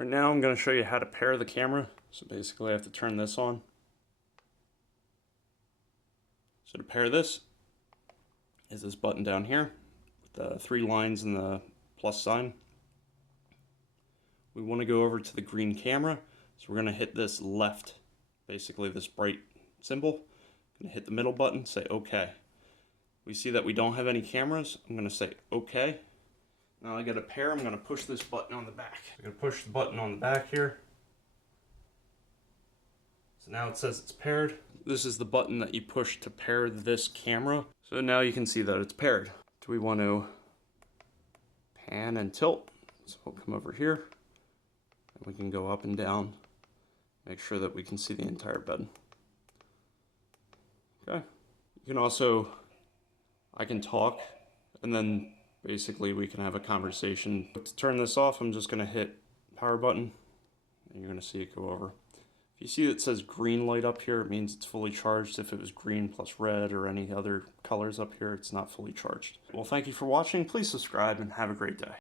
Right now I'm going to show you how to pair the camera. So basically I have to turn this on. So to pair this is this button down here with the 3 lines and the plus sign. We want to go over to the green camera, so we're going to hit this left, basically this bright symbol. I'm going to hit the middle button, say OK. We see that we don't have any cameras. I'm going to say OK. Now I got a pair. I'm going to push this button on the back. I'm going to push the button on the back here. So now it says it's paired. This is the button that you push to pair this camera. So now you can see that it's paired. Do we want to pan and tilt? So we'll come over here and we can go up and down. Make sure that we can see the entire bed. Okay. You can also, I can talk and then basically we can have a conversation. To turn this off, I'm just going to hit power button and you're going to see it go over. If you see it says green light up here, it means it's fully charged. If it was green plus red or any other colors up here, it's not fully charged. Well, thank you for watching. Please subscribe and have a great day.